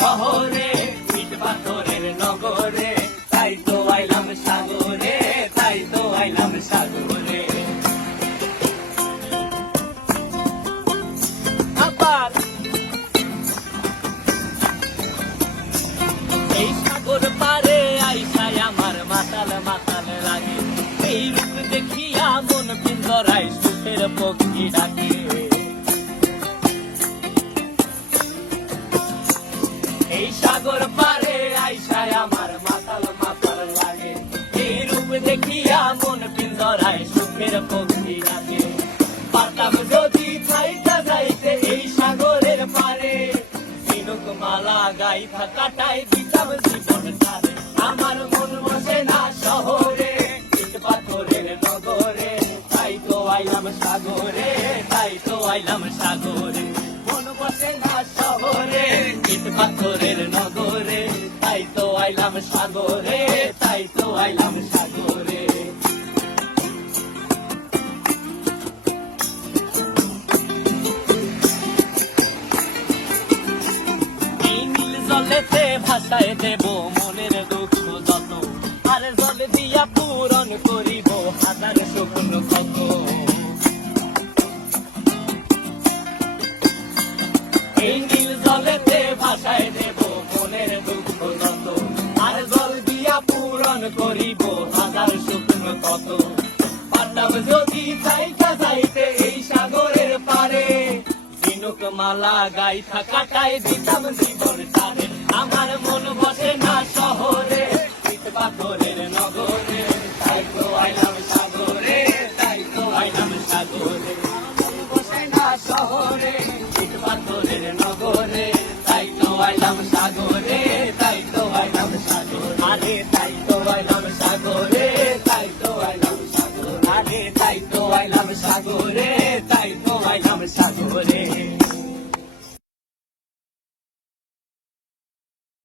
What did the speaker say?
শহরে, ইট পাথরের নগরে, তাই তো আইলাম সাগরে, তাই তো আইলাম সাগরে। আবার এই সাগর পারে আইসাই আমার মাতাল মাতাল লাগে এই রূপ দেখিয়া মন পিন্দরাই সুখের পক্ষী ডাকে। এই সাগর পারে আইসায় আমার মাতাল মাতাল লাগে। এই রূপ দেখিয়া মন পিন্দরায় সুখের পক্ষী লাগে পাতাম যদি খাইতা যাইতে এই সাগরের পারে সিনুক মালা গাইথা কাটাই দিতাম জীবন তারে আমার মন বসে না শহরে পাথরের নগরে। তাই তো আইলাম সাগরে, তাই তো আইলাম সাগরে। মন বসে না শহরে পাথরে সাগরে, তাই তো আইলাম সাগরে। জলেতে ভাসায় দেব মনের দুঃখ যত, আর জল দিয়া পূরণ করিব হাজার শুকন কত। এই নীল জলেতে ভাসায় দেব মনের দুঃখ করিব হাজার শুকন কত। পারতাম যদি চাইতা যাইতে এই সাগরের পারে, ঝিনুক মালা গাইথা কাটায় দিতাম জীবন তারে। আমার মন বসে না শহরে পাথরের নগরে। তাই তো আইলাম সাগরে, তাই তো আইলাম সাগরে। বসে না শহরে পাথরের তো আইলাম সাগরে।